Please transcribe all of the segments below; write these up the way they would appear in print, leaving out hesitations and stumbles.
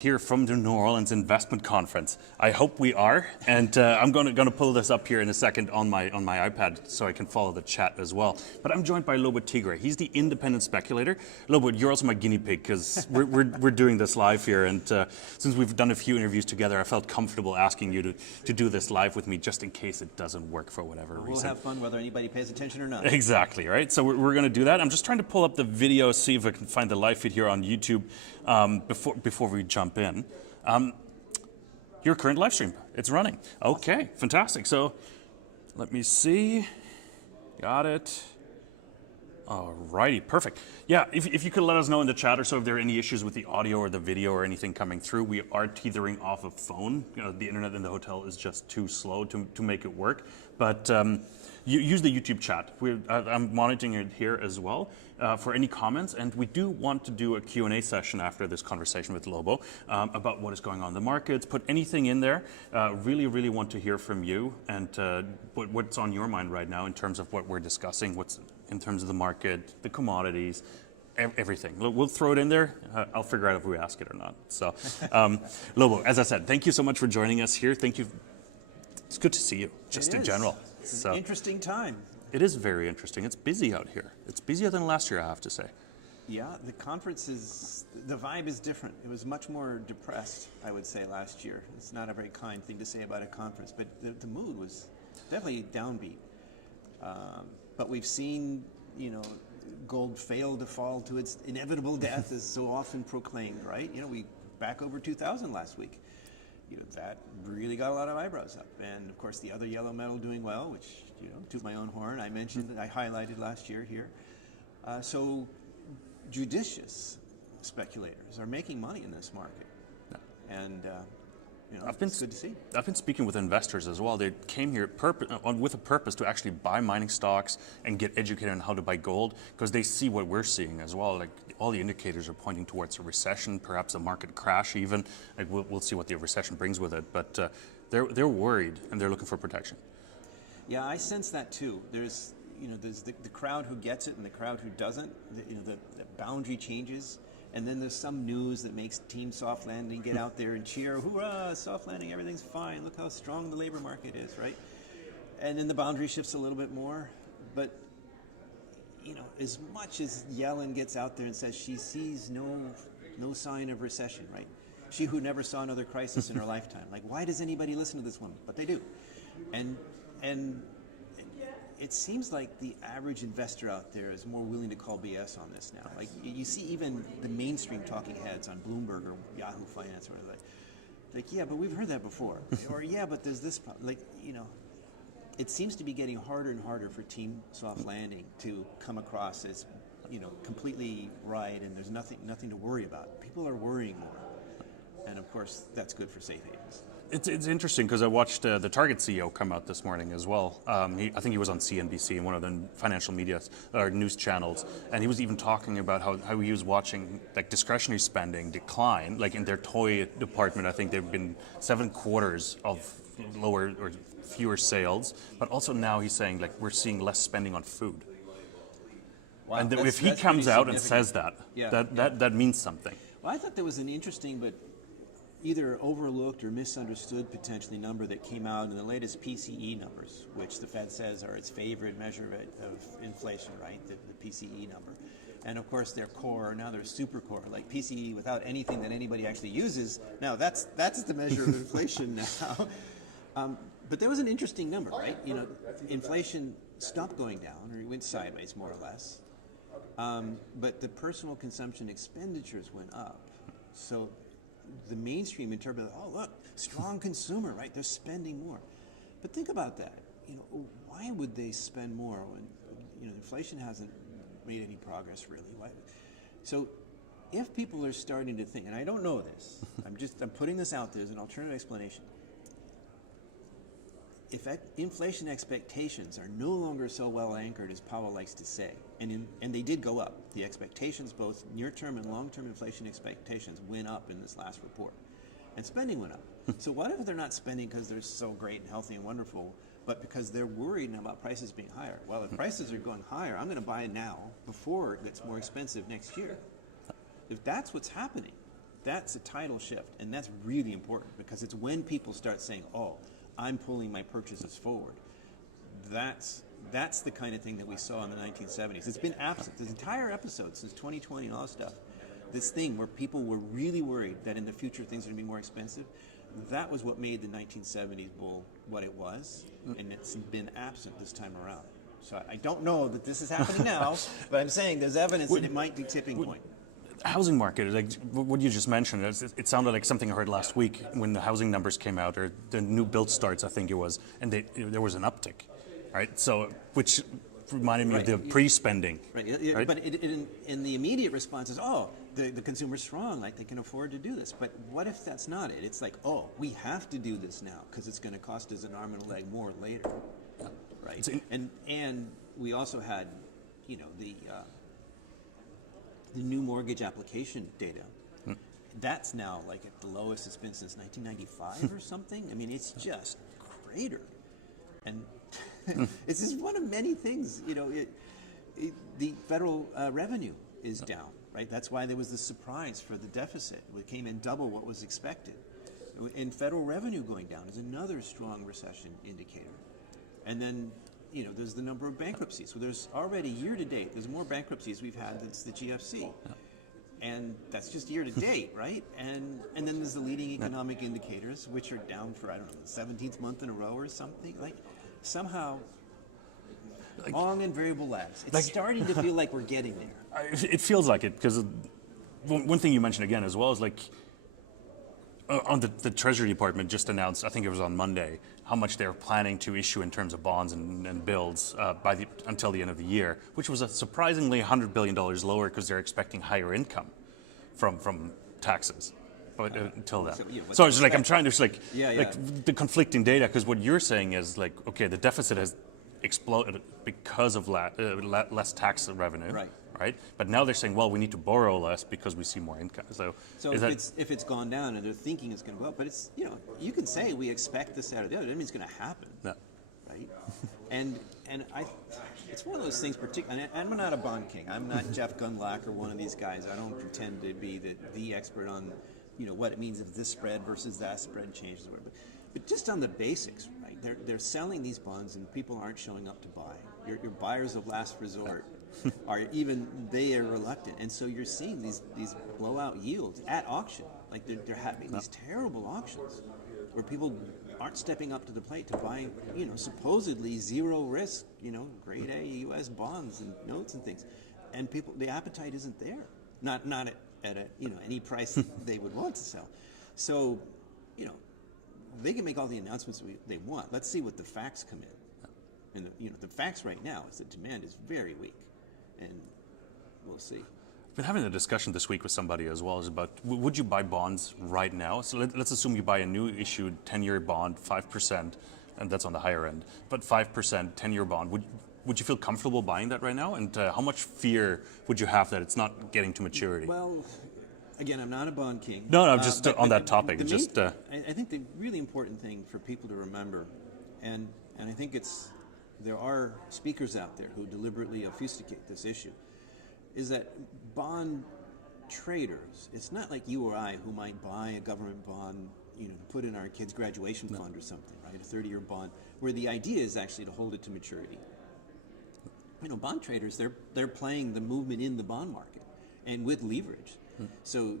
Here from the New Orleans Investment Conference. I hope we are, and I'm going to pull this up here in a second on my iPad so I can follow the chat as well. But I'm joined by Lobo Tiggre. He's the Independent Speculator. Lobo, you're also my guinea pig because we're doing this live here, and since we've done a few interviews together, I felt comfortable asking you to do this live with me just in case it doesn't work for whatever reason. We'll have fun whether anybody pays attention or not. Exactly, right? So we're going to do that. I'm just trying to pull up the video, see if I can find the live feed here on YouTube before we jump in. Your current live stream, it's running. Okay, fantastic. So let me see. Got it. Alrighty, perfect. Yeah, if you could let us know in the chat or so if there are any issues with the audio or the video or anything coming through. We are tethering off a phone. You know, the internet in the hotel is just too slow to make it work. But you use the YouTube chat. I'm monitoring it here as well for any comments. And we do want to do a Q&A session after this conversation with Lobo about what is going on in the markets. Put anything in there. Really want to hear from you and what's on your mind right now in terms of what we're discussing, what's in terms of the market, the commodities, everything. We'll throw it in there. I'll figure out if we ask it or not. So, Lobo, as I said, thank you so much for joining us here. Thank you. It's good to see you, just in general. It's an interesting time. It is very interesting. It's busy out here. It's busier than last year, I have to say. Yeah, the conference is, the vibe is different. It was much more depressed, I would say, last year. It's not a very kind thing to say about a conference, but the mood was definitely downbeat. But we've seen, you know, gold fail to fall to its inevitable death, as so often proclaimed, right? You know, we back over 2,000 last week. You know, that really got a lot of eyebrows up. And of course, the other yellow metal doing well, which, you know, toot my own horn, I mentioned, I highlighted last year here. So judicious speculators are making money in this market. And you know, it's good to see. I've been speaking with investors as well. They came here with a purpose to actually buy mining stocks and get educated on how to buy gold because they see what we're seeing as well. Like all the indicators are pointing towards a recession, perhaps a market crash even. Like we'll see what the recession brings with it. But they're worried and they're looking for protection. Yeah, I sense that too. There's the crowd who gets it and the crowd who doesn't. The boundary changes. And then there's some news that makes Team Soft Landing get out there and cheer, hoorah, soft landing, everything's fine, look how strong the labor market is, right? And then the boundary shifts a little bit more. But, you know, as much as Yellen gets out there and says she sees no sign of recession, right? She who never saw another crisis in her lifetime. Like, why does anybody listen to this woman? But they do. And it seems like the average investor out there is more willing to call BS on this now. Like you see even the mainstream talking heads on Bloomberg or Yahoo Finance or like yeah, but we've heard that before. Or yeah, but there's this problem. Like, you know, it seems to be getting harder and harder for Team Soft Landing to come across as, you know, completely right and there's nothing to worry about. People are worrying more. And of course, that's good for safe havens. It's interesting because I watched the Target CEO come out this morning as well. I think he was on CNBC in one of the financial media or news channels, and he was even talking about how he was watching like discretionary spending decline. Like in their toy department, I think there've been 7 quarters of lower or fewer sales, but also now he's saying like we're seeing less spending on food. Wow, and if he comes out and says that, that means something. Well, I thought there was an interesting but either overlooked or misunderstood potentially number that came out in the latest PCE numbers, which the Fed says are its favorite measure of inflation, right? The PCE number. And of course their core, now they're super core, like PCE without anything that anybody actually uses. Now that's the measure of inflation now. But there was an interesting number, right? You know, inflation stopped going down, or it went sideways more or less. But the personal consumption expenditures went up. So the mainstream interpreted, oh look, strong consumer, right? They're spending more. But think about that. You know, why would they spend more when, you know, inflation hasn't made any progress really? Why? So if people are starting to think, and I don't know this, I'm putting this out there as an alternative explanation. If inflation expectations are no longer so well anchored as Powell likes to say, and they did go up, the expectations, both near-term and long-term inflation expectations went up in this last report, and spending went up. So what if they're not spending because they're so great and healthy and wonderful, but because they're worried about prices being higher? Well, if prices are going higher, I'm going to buy it now before it gets more expensive next year. If that's what's happening, That's a tidal shift, and that's really important because it's when people start saying, "Oh, I'm pulling my purchases forward." That's the kind of thing that we saw in the 1970s. It's been absent this entire episode since 2020 and all that stuff. This thing where people were really worried that in the future things are going to be more expensive. That was what made the 1970s bull what it was, and it's been absent this time around. So I don't know that this is happening now, but I'm saying there's evidence that it might be tipping point. Housing market, like what you just mentioned, it sounded like something I heard last week when the housing numbers came out, or the new build starts, I think it was, and there was an uptick, right? So, which reminded me of the pre-spending. Right. But in the immediate response is, oh, the consumer's strong, like they can afford to do this. But what if that's not it? It's like, oh, we have to do this now because it's going to cost us an arm and a leg more later, right? And we also had, the new mortgage application data. That's now like at the lowest it's been since 1995 or something. I mean, it's just cratered. And it's just one of many things, the federal revenue is down, right? That's why there was the surprise for the deficit. It came in double what was expected. And federal revenue going down is another strong recession indicator. And then, there's the number of bankruptcies. So there's already year to date, there's more bankruptcies we've had since the GFC. And that's just year to date, right? And then there's the leading economic indicators, which are down for, the 17th month in a row or something. Like, somehow, long and variable lags. It's starting to feel like we're getting there. It feels like it, because one thing you mentioned again as well is on the Treasury Department just announced, I think it was on Monday, how much they're planning to issue in terms of bonds and bills until the end of the year, which was a surprisingly $100 billion lower because they're expecting higher income from taxes. But until then, so it's I'm trying to the conflicting data, because what you're saying is okay, the deficit has exploded because of less tax revenue, right? But now they're saying, well, we need to borrow less because we see more income. So if it's gone down and they're thinking it's going to go up, but it's you can say we expect this out of the other. That means it's going to happen, right? and it's one of those things. Particularly, I'm not a bond king. I'm not Jeff Gundlach or one of these guys. I don't pretend to be the expert on what it means if this spread versus that spread changes, or whatever. But just on the basics, right? They're selling these bonds and people aren't showing up to buy. Your buyers of last resort they are reluctant, and so you're seeing these blowout yields at auction. Like they're having these terrible auctions where people aren't stepping up to the plate to buy, supposedly zero risk, grade A U.S. bonds and notes and things, and the appetite isn't there. Not at any price that they would want to sell. So, they can make all the announcements they want. Let's see what the facts come in. And the facts right now is that demand is very weak, and we'll see. I've been having a discussion this week with somebody as well, is about would you buy bonds right now? So let's assume you buy a new issued 10-year bond, 5%, and that's on the higher end, but 5% 10-year bond. Would you feel comfortable buying that right now? And how much fear would you have that it's not getting to maturity? Well, again, I'm not a bond king. No, I'm just on that topic. I think the really important thing for people to remember, and I think there are speakers out there who deliberately obfuscate this issue, is that bond traders, it's not like you or I who might buy a government bond, to put in our kids' graduation fund or something, right? A 30-year bond, where the idea is actually to hold it to maturity. Bond traders, they're playing the movement in the bond market and with leverage. So,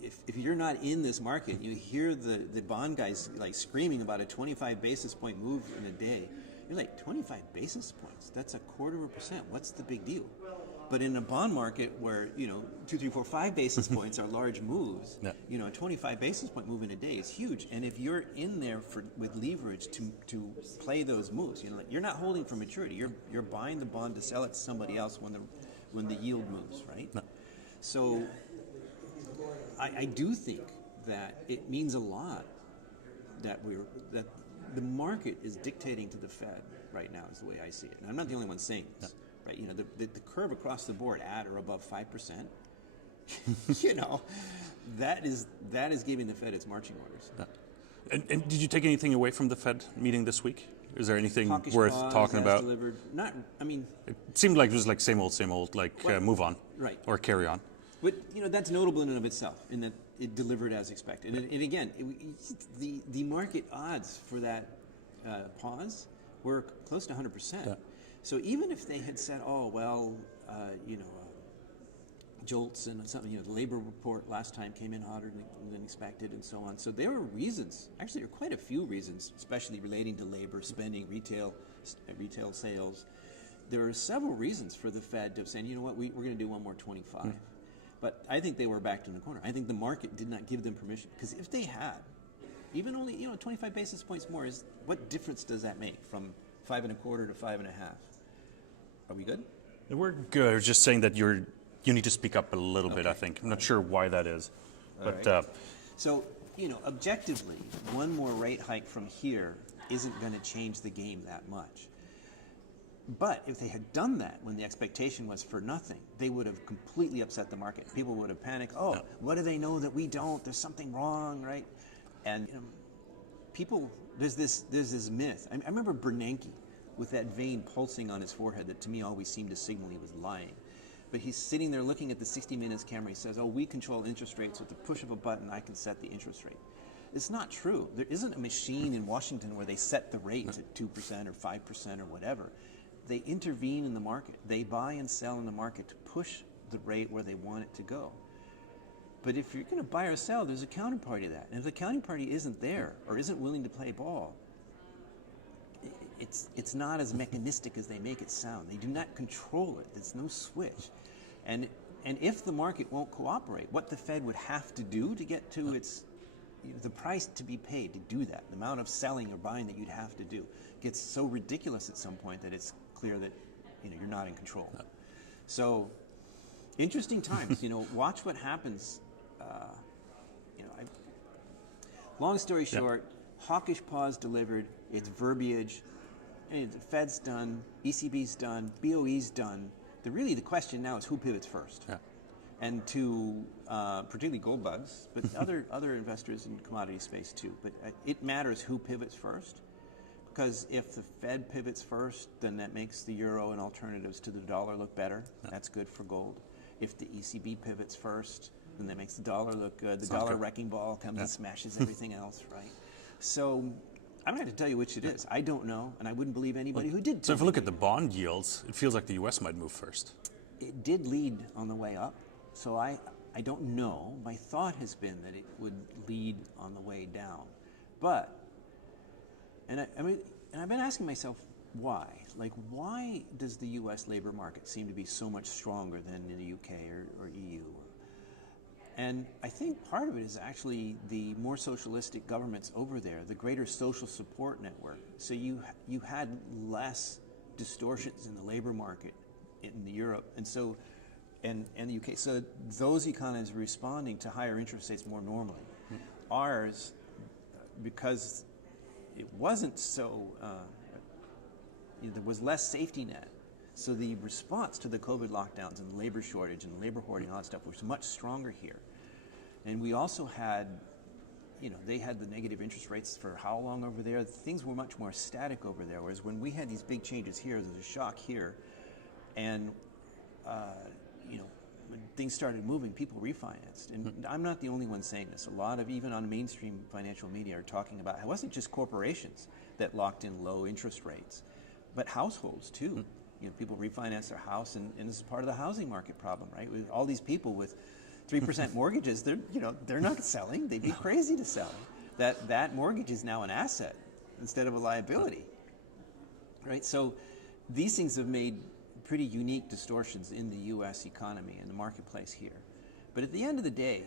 if you're not in this market, you hear the bond guys screaming about a 25 basis point move in a day. You're like, 25 basis points? That's 0.25%. What's the big deal? But in a bond market where 2, 3, 4, 5 basis points are large moves, a 25 basis point move in a day is huge. And if you're in there with leverage to play those moves, you're not holding for maturity. You're buying the bond to sell it to somebody else when the yield moves, right? No. So I do think that it means a lot that the market is dictating to the Fed right now, is the way I see it. And I'm not the only one saying this. No. Right, the curve across the board at or above 5%, that is giving the Fed its marching orders. Yeah. And did you take anything away from the Fed meeting this week? Is there anything hawkish worth pause, talking about? Delivered. Not, I mean, it seemed like it was same old, move on, right, or carry on. But that's notable in and of itself, in that it delivered as expected. And again, the market odds for that pause were close to 100%. Yeah. So even if they had said, oh well, jolts and something, the labor report last time came in hotter than expected, and so on. So there were reasons. Actually, there are quite a few reasons, especially relating to labor, spending, retail sales. There are several reasons for the Fed to saying, you know what, we're going to do one more 25. But I think they were backed in the corner. I think the market did not give them permission, because if they had, even only 25 basis points more, what difference does that make from 5.25 to 5.5? Are we good? We're good. I was just saying that you need to speak up a little bit, I think. I'm not sure why that is. But right. So, objectively, one more rate hike from here isn't going to change the game that much. But if they had done that when the expectation was for nothing, they would have completely upset the market. People would have panicked. Oh, no. What do they know that we don't? There's something wrong, right? And people, there's this myth. I remember Bernanke with that vein pulsing on his forehead that to me always seemed to signal he was lying. But he's sitting there looking at the 60 Minutes camera. He says, oh, we control interest rates. With the push of a button, I can set the interest rate. It's not true. There isn't a machine in Washington where they set the rates at 2% or 5% or whatever. They intervene in the market. They buy and sell in the market to push the rate where they want it to go. But if you're going to buy or sell, there's a counterparty to that. And if the counterparty isn't there or isn't willing to play ball, it's not as mechanistic as they make it sound. They do not control it. There's no switch. And if the market won't cooperate, what the Fed would have to do to get to its the price to be paid to do that, the amount of selling or buying that you'd have to do, gets so ridiculous at some point that it's clear that you're not in control. So interesting times. Watch what happens. Long story short, hawkish pause delivered. It's verbiage. And the Fed's done, ECB's done, BOE's done. The question now is who pivots first. Yeah. And to particularly gold bugs, but other investors in commodity space too. But it matters who pivots first, because if the Fed pivots first, then that makes the euro and alternatives to the dollar look better. Yeah. That's good for gold. If the ECB pivots first, then that makes the dollar look good. The dollar wrecking ball comes and smashes everything else, right? So I'm going to tell you which it is. I don't know, and I wouldn't believe anybody who did. So if you look at the bond yields, it feels like the U.S. might move first. It did lead on the way up, so I don't know. My thought has been that it would lead on the way down, but I've been asking myself why. Like, why does the U.S. labor market seem to be so much stronger than in the UK or EU? And I think part of it is actually the more socialistic governments over there, the greater social support network. So you had less distortions in the labor market in Europe, and the UK. So those economies are responding to higher interest rates more normally. Ours, because it wasn't so, there was less safety net. So the response to the COVID lockdowns and the labor shortage and the labor hoarding, all that stuff, was much stronger here. And we also had, they had the negative interest rates for how long over there? Things were much more static over there, whereas when we had these big changes here, there's a shock here, and, when things started moving, people refinanced. And I'm not the only one saying this. A lot of, even on mainstream financial media, are talking about, it wasn't just corporations that locked in low interest rates, but households too. People refinance their house, and this is part of the housing market problem, right? With all these people with 3% mortgages, they're not selling. They'd be crazy to sell. That mortgage is now an asset instead of a liability, right? So these things have made pretty unique distortions in the U.S. economy and the marketplace here. But at the end of the day,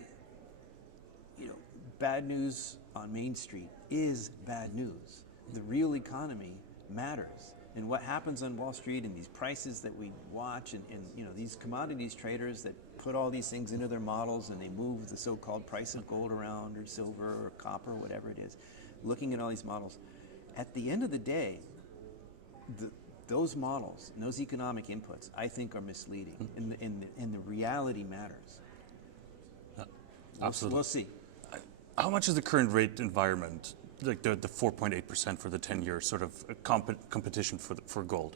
bad news on Main Street is bad news. The real economy matters. And what happens on Wall Street and these prices that we watch and these commodities traders that put all these things into their models and they move the so-called price of gold around or silver or copper, whatever it is, looking at all these models. At the end of the day, those models and those economic inputs, I think, are misleading, and the reality matters. Absolutely. We'll see. How much is the current rate environment, like the 4.8% for the 10-year, sort of competition for gold?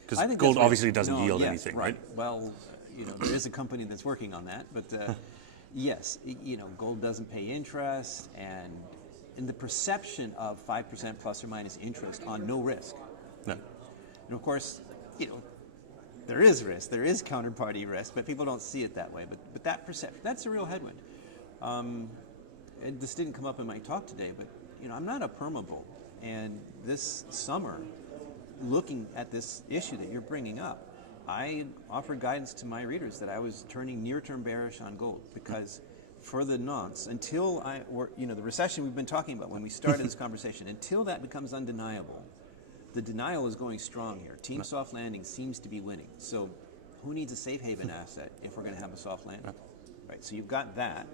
Because gold obviously doesn't yield anything, right? Well, there is a company that's working on that, but yes, gold doesn't pay interest, and in the perception of 5% plus or minus interest on no risk. No. And of course, there is risk, there is counterparty risk, but people don't see it that way. But that perception, that's a real headwind. And this didn't come up in my talk today, but I'm not a perma bull, and this summer, looking at this issue that you're bringing up, I offered guidance to my readers that I was turning near-term bearish on gold because for the nonce, until the recession we've been talking about when we started this conversation, until that becomes undeniable, the denial is going strong here. Team soft landing seems to be winning. So who needs a safe haven asset if we're going to have a soft landing? Right. So you've got that,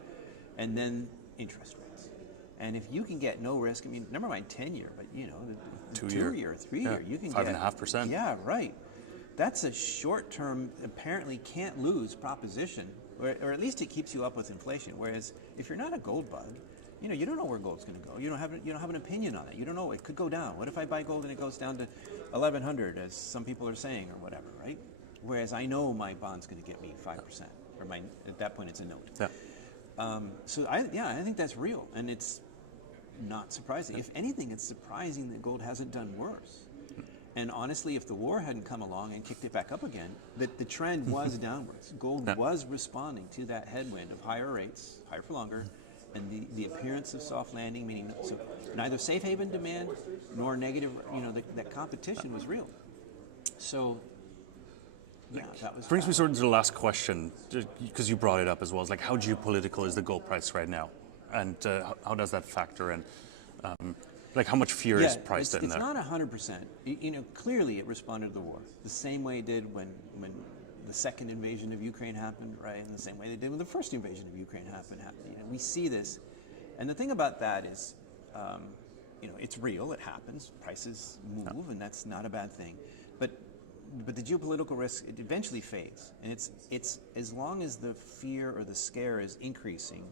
and then interest rates. And if you can get no risk, never mind 10-year, but the 2-year, 3-year, you can 5.5%. Yeah, right. That's a short-term, apparently can't lose proposition, or at least it keeps you up with inflation. Whereas if you're not a gold bug, you don't know where gold's going to go. You don't have an opinion on it. You don't know it could go down. What if I buy gold and it goes down to 1,100, as some people are saying, or whatever, right? Whereas I know my bond's going to get me 5%, or at that point it's a note. Yeah. So I think that's real, and it's not surprising. If anything, it's surprising that gold hasn't done worse. And honestly, if the war hadn't come along and kicked it back up again, the trend was downwards. Gold was responding to that headwind of higher rates, higher for longer, and the appearance of soft landing, meaning neither safe haven demand nor negative, that competition was real. So, yeah, that was... Brings me sort of to the last question, because you brought it up as well. It's like, how geopolitical is the gold price right now? And how does that factor in? How much fear is priced in there? It's not 100%. Clearly it responded to the war the same way it did when the second invasion of Ukraine happened, right? And the same way they did when the first invasion of Ukraine happened. We see this, and the thing about that is, it's real. It happens. Prices move, and that's not a bad thing. But the geopolitical risk, it eventually fades, and it's as long as the fear or the scare is increasing,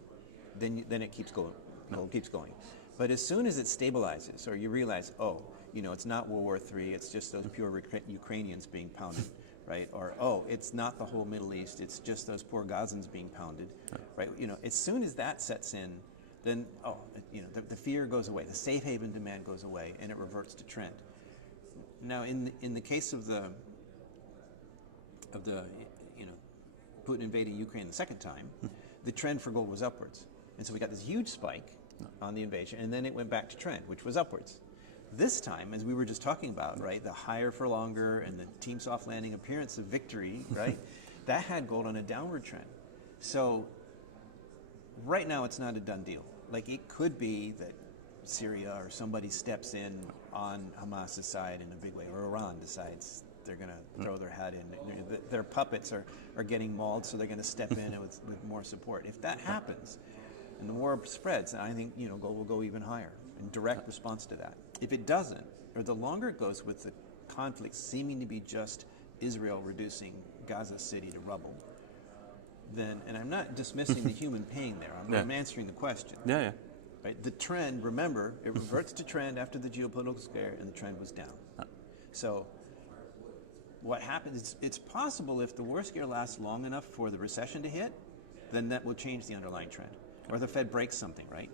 then it keeps going. Gold keeps going. But as soon as it stabilizes, or you realize, it's not World War III, it's just those pure Ukrainians being pounded, right? Or, it's not the whole Middle East, it's just those poor Gazans being pounded, right? As soon as that sets in, then, the fear goes away, the safe haven demand goes away, and it reverts to trend. Now, in the case of the Putin invading Ukraine the second time, the trend for gold was upwards. And so we got this huge spike on the invasion, and then it went back to trend, which was upwards. This time, as we were just talking about, right, the higher for longer and the team soft landing appearance of victory, right, that had gold on a downward trend. So right now it's not a done deal. It could be that Syria or somebody steps in on Hamas's side in a big way, or Iran decides they're going to throw their hat in. Their puppets are getting mauled, so they're going to step in with more support. If that happens, and the war spreads, I think gold will go even higher in direct response to that. If it doesn't, or the longer it goes with the conflict seeming to be just Israel reducing Gaza City to rubble, then, and I'm not dismissing the human pain there, I'm answering the question. Yeah. Right? The trend, remember, it reverts to trend after the geopolitical scare, and the trend was down. So what happens, it's possible if the war scare lasts long enough for the recession to hit, then that will change the underlying trend. Or the Fed breaks something, right,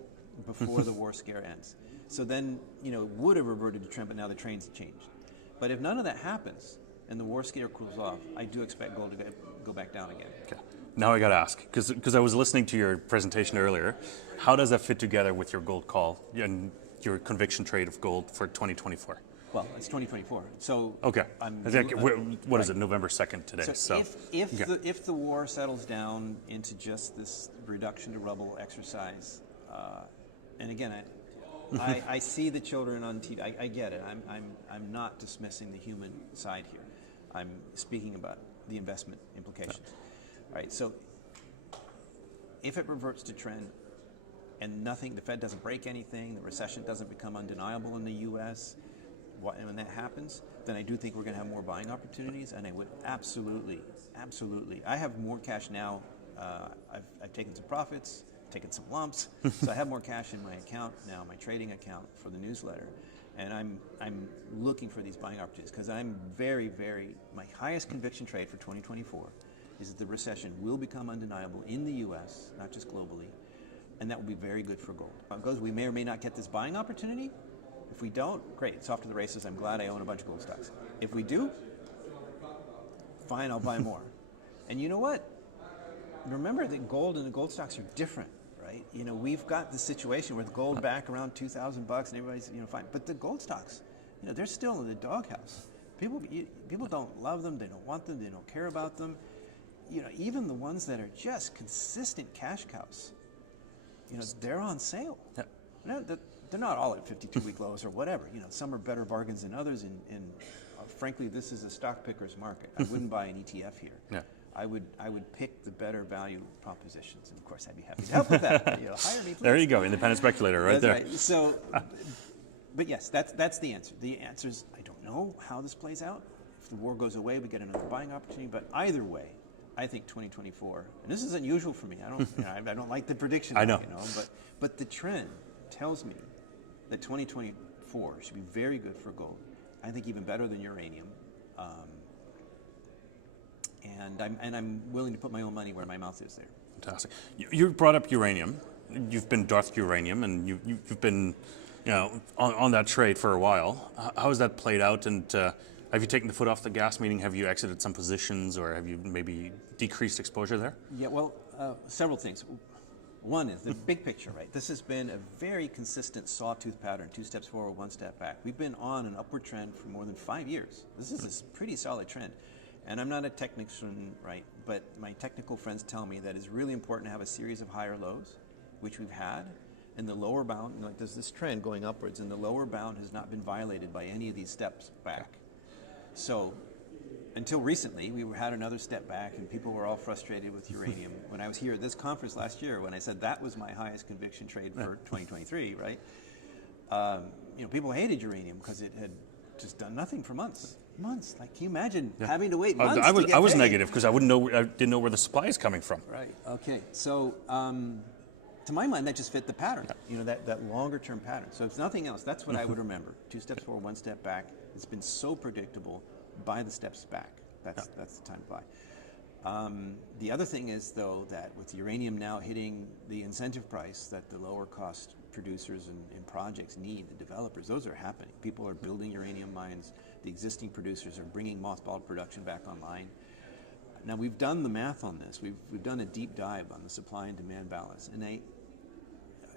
before the war scare ends. So then, it would have reverted to trend, but now the trend's changed. But if none of that happens and the war scare cools off, I do expect gold to go back down again. Okay. Now I got to ask, because I was listening to your presentation earlier, how does that fit together with your gold call and your conviction trade of gold for 2024? Well, it's 2024. So okay. What is it? November 2nd today. So if the war settles down into just this reduction to rubble exercise, and again, I see the children on TV. I get it. I'm not dismissing the human side here. I'm speaking about the investment implications. All right. So if it reverts to trend and the Fed doesn't break anything, the recession doesn't become undeniable in the U.S. And when that happens, then I do think we're going to have more buying opportunities, and I would absolutely. I have more cash now. I've taken some profits, taken some lumps, so I have more cash in my account now, my trading account for the newsletter, and I'm looking for these buying opportunities because I'm my highest conviction trade for 2024 is that the recession will become undeniable in the U.S., not just globally, and that will be very good for gold. How it goes, we may or may not get this buying opportunity. If we don't, great, it's off to the races. I'm glad I own a bunch of gold stocks. If we do, fine, I'll buy more. And you know what? Remember that gold and the gold stocks are different, right? You know, we've got the situation where the gold back around $2,000 and everybody's, you know, fine. But the gold stocks, you know, they're still in the doghouse. People don't love them, they don't want them, they don't care about them. You know, even the ones that are just consistent cash cows, you know, they're on sale. Yep. No, they're not all at 52-week lows or whatever. You know, some are better bargains than others. And frankly, this is a stock picker's market. I wouldn't buy an ETF here. Yeah. I would pick the better value propositions, and of course, I'd be happy to help with that. You know, hire me, please. There you go, independent speculator, right there. Right. So, but yes, that's the answer. The answer is I don't know how this plays out. If the war goes away, we get another buying opportunity. But either way, I think 2024, and this is unusual for me. I don't, you know, I don't like the prediction. I know. You know, but the trend tells me that 2024 should be very good for gold. I think even better than uranium. And I'm willing to put my own money where my mouth is there. Fantastic. You brought up uranium. You've been Darth Uranium, and you've been, you know, on that trade for a while. How has that played out? And have you taken the foot off the gas? Meaning, have you exited some positions, or have you maybe decreased exposure there? Yeah. Well, several things. One is the big picture, right? This has been a very consistent sawtooth pattern, 2 steps forward, 1 step back. We've been on an upward trend for more than 5 years. This is a pretty solid trend. And I'm not a technician, right? But my technical friends tell me that it's really important to have a series of higher lows, which we've had. And the lower bound, like there's this trend going upwards, and the lower bound has not been violated by any of these steps back. So until recently, we had another step back, and people were all frustrated with uranium. When I was here at this conference last year, when I said that was my highest conviction trade for 2023, right? You know, people hated uranium because it had just done nothing for months. Months. Like, can you imagine having to wait months? I was negative because I didn't know where the supply is coming from. Right. Okay. So, to my mind, that just fit the pattern. You know, that longer term pattern. So, if nothing else, that's what I would remember. 2 steps forward, 1 step back. It's been so predictable. Buy the steps back. That's the time to buy. The other thing is, though, that with uranium now hitting the incentive price that the lower cost producers and projects need, the developers, those are happening. People are building uranium mines. The existing producers are bringing mothballed production back online. Now, we've done the math on this. We've done a deep dive on the supply and demand balance. And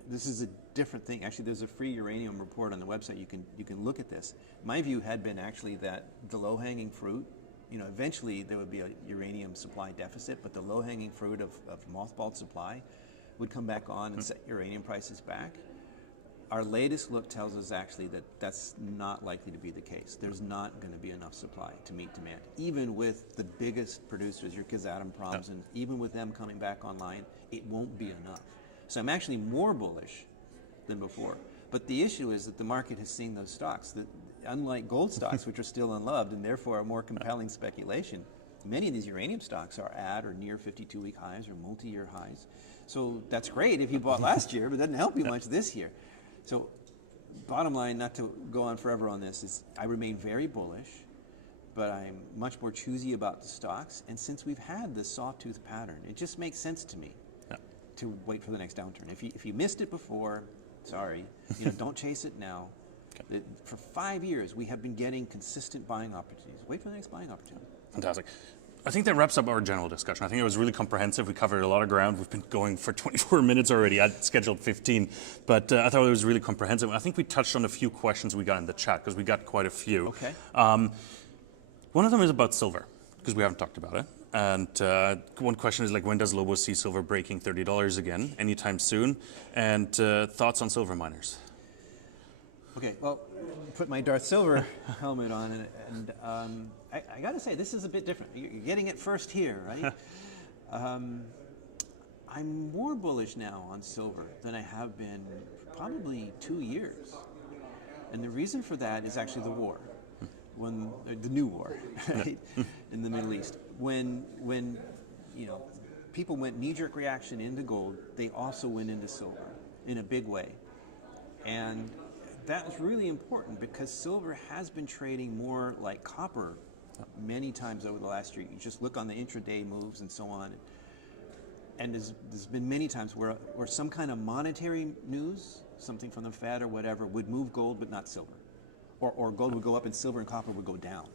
this is a different thing. Actually, there's a free uranium report on the website. You can look at this. My view had been actually that the low-hanging fruit, you know, eventually there would be a uranium supply deficit, but the low-hanging fruit of mothballed supply would come back on and set uranium prices back. Our latest look tells us actually that that's not likely to be the case. There's not going to be enough supply to meet demand. Even with the biggest producers, your Kazatomprom, and even with them coming back online, it won't be enough. So I'm actually more bullish than before. But the issue is that the market has seen those stocks, that unlike gold stocks, which are still unloved and therefore are more compelling speculation, many of these uranium stocks are at or near 52-week highs or multi-year highs. So that's great if you bought last year, but it doesn't help you much this year. So bottom line, not to go on forever on this, is I remain very bullish, but I'm much more choosy about the stocks. And since we've had this sawtooth pattern, it just makes sense to me to wait for the next downturn. If you missed it before, sorry, you know, don't chase it now. For 5 years, we have been getting consistent buying opportunities. Wait for the next buying opportunity. Fantastic. I think that wraps up our general discussion. I think it was really comprehensive. We covered a lot of ground. We've been going for 24 minutes already. I'd scheduled 15, but I thought it was really comprehensive. I think we touched on a few questions we got in the chat because we got quite a few. Okay. One of them is about silver because we haven't talked about it. And one question is like, when does Lobo see silver breaking $30 again? Anytime soon? And thoughts on silver miners? Okay, well, put my Darth Silver helmet on, and I got to say, this is a bit different. You're getting it first here, right? I'm more bullish now on silver than I have been for probably 2 years. And the reason for that is actually the war, the new war, right, in the Middle East. When you know, people went knee-jerk reaction into gold, they also went into silver in a big way. And that was really important because silver has been trading more like copper many times over the last year. You just look on the intraday moves and so on. And there's been many times where some kind of monetary news, something from the Fed or whatever, would move gold but not silver. Or gold would go up and silver and copper would go down.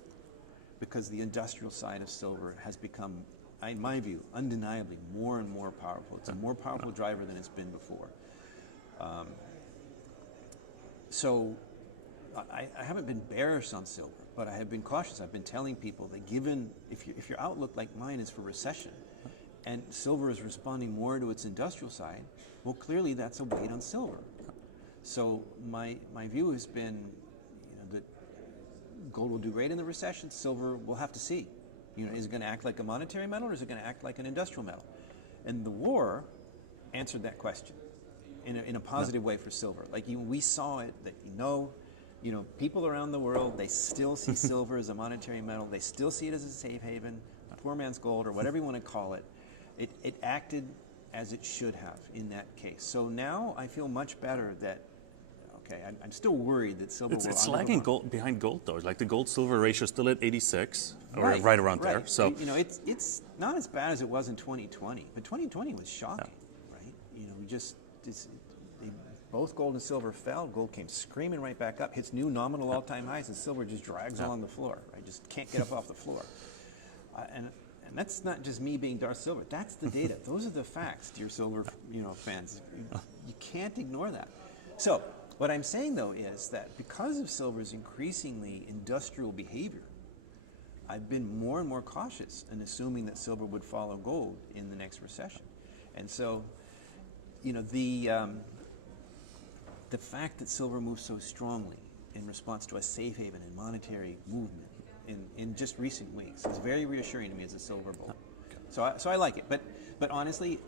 Because the industrial side of silver has become, in my view, undeniably more and more powerful. It's a more powerful driver than it's been before. So I haven't been bearish on silver, but I have been cautious. I've been telling people that given, if your outlook like mine is for recession, and silver is responding more to its industrial side, well, clearly that's a weight on silver. So my view has been, that gold will do great in the recession. Silver, we'll have to see. Is it going to act like a monetary metal, or is it going to act like an industrial metal? And the war answered that question in a positive way for silver. Like we saw it that people around the world, they still see silver as a monetary metal. They still see it as a safe haven, poor man's gold, or whatever you want to call it. It acted as it should have in that case. So now I feel much better that, okay, I'm still worried that silver will It's lagging behind gold, though. Like the gold-silver ratio is still at 86, or right around there. So it's not as bad as it was in 2020, but 2020 was shocking, right? Both gold and silver fell. Gold came screaming right back up, hits new nominal all-time highs, and silver just drags along the floor. Right, just can't get up off the floor. And that's not just me being Darth Silver. That's the data. Those are the facts, dear silver, fans. You can't ignore that. So what I'm saying, though, is that because of silver's increasingly industrial behavior, I've been more and more cautious in assuming that silver would follow gold in the next recession. And so, the fact that silver moves so strongly in response to a safe haven and monetary movement in just recent weeks is very reassuring to me as a silver bull. So I like it. But honestly,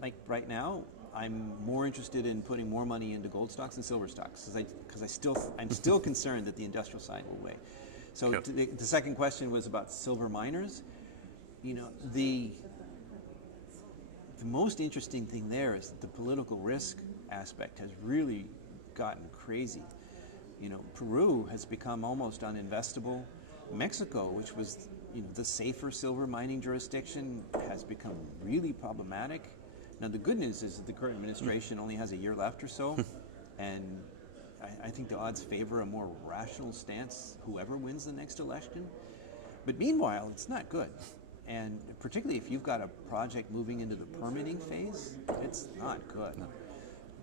like right now, I'm more interested in putting more money into gold stocks than silver stocks because I'm still concerned that the industrial side will weigh. So the second question was about silver miners. The most interesting thing there is that the political risk aspect has really gotten crazy. Peru has become almost uninvestable. Mexico, which was the safer silver mining jurisdiction, has become really problematic. Now the good news is that the current administration only has a year left or so, and I think the odds favor a more rational stance whoever wins the next election. But meanwhile, it's not good. And particularly if you've got a project moving into the permitting phase, it's not good.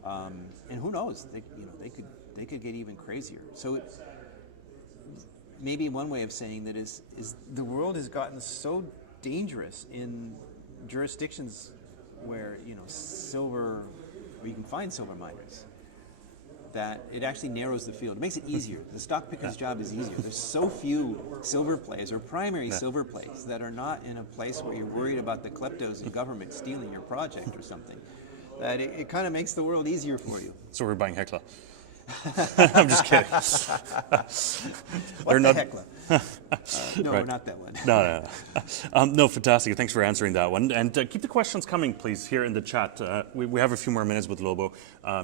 And who knows? They could get even crazier. So maybe one way of saying that is the world has gotten so dangerous in jurisdictions where silver, where you can find silver miners, that it actually narrows the field. It makes it easier. The stock picker's job is easier. There's so few silver plays or primary silver plays that are not in a place where you're worried about the kleptos and government stealing your project or something, that it kind of makes the world easier for you. So we're buying Hecla. I'm just kidding. What the Hecla? No, we're not that one. No, fantastic. Thanks for answering that one. And keep the questions coming, please, here in the chat. We have a few more minutes with Lobo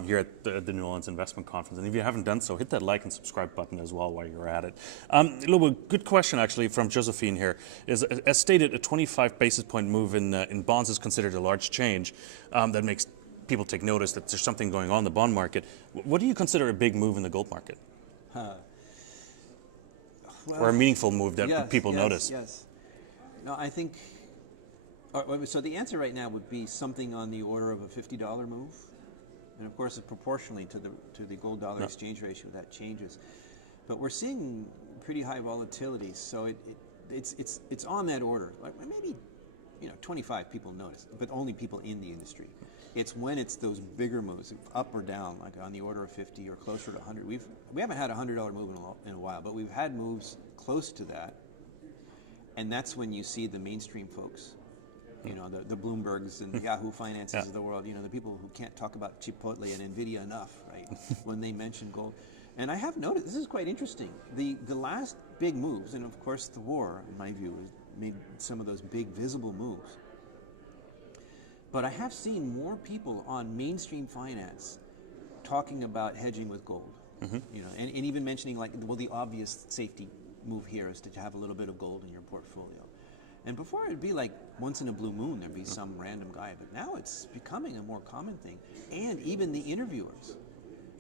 here at the New Orleans Investment Conference. And if you haven't done so, hit that like and subscribe button as well while you're at it. Lobo, good question, actually, from Josephine here. As stated, a 25 basis point move in bonds is considered a large change that makes people take notice that there's something going on in the bond market. What do you consider a big move in the gold market? Or a meaningful move that people notice? Yes. No, I think, so the answer right now would be something on the order of a $50 move. And of course, proportionally to the gold dollar exchange ratio, that changes. But we're seeing pretty high volatility, so it's on that order. Like maybe 25 people notice, but only people in the industry. It's when it's those bigger moves, up or down, like on the order of 50 or closer to 100. We haven't had a $100 move in a while, but we've had moves close to that, and that's when you see the mainstream folks, the Bloombergs and the Yahoo Finances of the world, the people who can't talk about Chipotle and Nvidia enough, right? When they mention gold. And I have noticed, this is quite interesting, the last big moves, and of course the war, in my view, has made some of those big visible moves. But I have seen more people on mainstream finance talking about hedging with gold, and even mentioning the obvious safety move here is to have a little bit of gold in your portfolio. And before it'd be like once in a blue moon there'd be some random guy, but now it's becoming a more common thing. And even the interviewers,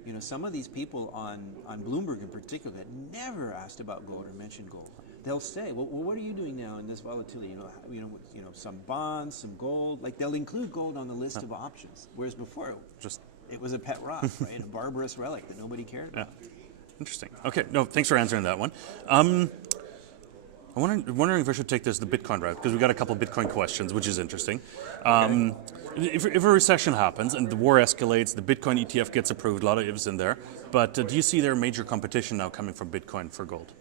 you know, some of these people on Bloomberg in particular that never asked about gold or mentioned gold, they'll say, well, what are you doing now in this volatility? You know, some bonds, some gold. Like they'll include gold on the list of options, whereas before it was a pet rock, right? A barbarous relic that nobody cared about. Yeah. Interesting. Okay, no, thanks for answering that one. I'm wondering if I should take the Bitcoin route, because we've got a couple of Bitcoin questions, which is interesting. If a recession happens and the war escalates, the Bitcoin ETF gets approved, a lot of ifs in there, but do you see there major competition now coming from Bitcoin for gold?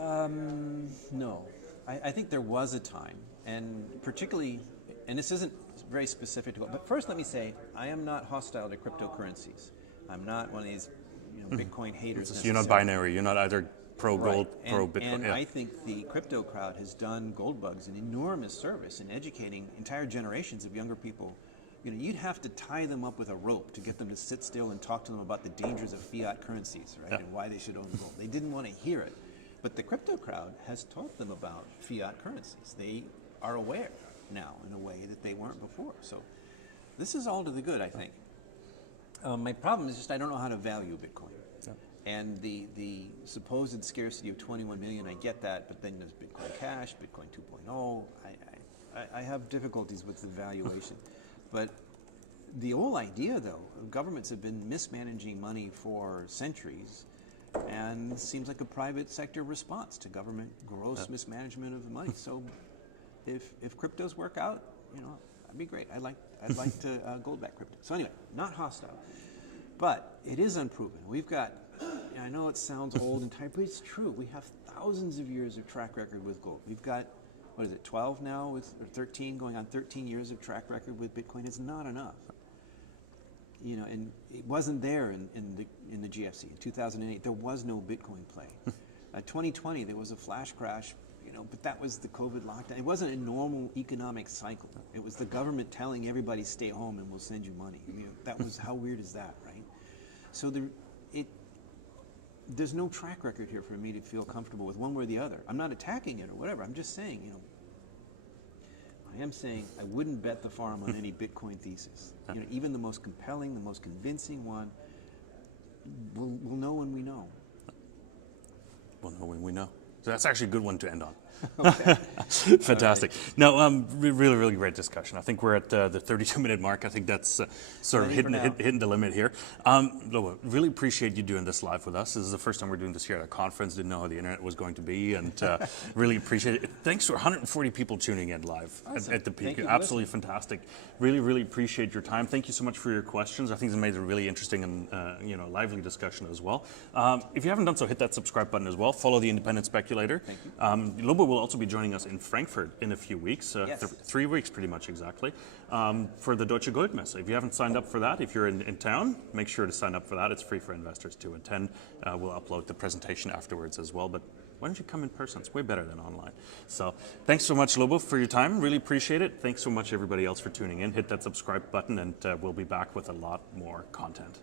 No. I think there was a time, and particularly, and this isn't very specific to gold, but first let me say, I am not hostile to cryptocurrencies. I'm not one of these Bitcoin haters. You're not binary, you're not either pro-gold, right. pro-Bitcoin. And I think the crypto crowd has done gold bugs an enormous service in educating entire generations of younger people. You know, you'd have to tie them up with a rope to get them to sit still and talk to them about the dangers of fiat currencies, right, and why they should own gold. They didn't want to hear it. But the crypto crowd has taught them about fiat currencies. They are aware now in a way that they weren't before. So this is all to the good, I think. My problem is just I don't know how to value Bitcoin. And the supposed scarcity of 21 million, I get that, but then there's Bitcoin Cash, Bitcoin 2.0. I have difficulties with the valuation. But the whole idea, though, governments have been mismanaging money for centuries, and it seems like a private sector response to government gross mismanagement of the money. So if cryptos work out, you know, that'd be great. I'd like to gold back crypto. So anyway, not hostile. But it is unproven. We've got, I know it sounds old and tired, but it's true. We have thousands of years of track record with gold. We've got, what is it, 12 now, or 13, going on 13 years of track record with Bitcoin. It's not enough. You know, and it wasn't there in the GFC. In 2008, there was no Bitcoin play. 2020, there was a flash crash, you know, but that was the COVID lockdown. It wasn't a normal economic cycle. It was the government telling everybody stay home and we'll send you money. I mean, that was, how weird is that, right? So there's no track record here for me to feel comfortable with one way or the other. I'm not attacking it or whatever. I'm just saying, you know, I am saying I wouldn't bet the farm on any Bitcoin thesis. You know, even the most compelling, the most convincing one, we'll know when we know. We'll know when we know. So that's actually a good one to end on. Okay. Fantastic. Right. No, really, really great discussion. I think we're at the 32-minute mark. I think that's sort of hitting the limit here. Lobo, really appreciate you doing this live with us. This is the first time we're doing this here at a conference. Didn't know how the internet was going to be, and really appreciate it. Thanks for 140 people tuning in live at the peak. Absolutely fantastic. Really, really appreciate your time. Thank you so much for your questions. I think it's made a really interesting and you know, lively discussion as well. If you haven't done so, hit that subscribe button as well. Follow the Independent Speculator. Thank you. Lobo will also be joining us in Frankfurt in a few weeks, yes. 3 weeks pretty much exactly, for the DEUTSCHE GOLDMESSE. If you haven't signed up for that, if you're in town, make sure to sign up for that. It's free for investors to attend. We'll upload the presentation afterwards as well, but why don't you come in person? It's way better than online. So thanks so much, Lobo, for your time. Really appreciate it. Thanks so much, everybody else, for tuning in. Hit that subscribe button, and we'll be back with a lot more content.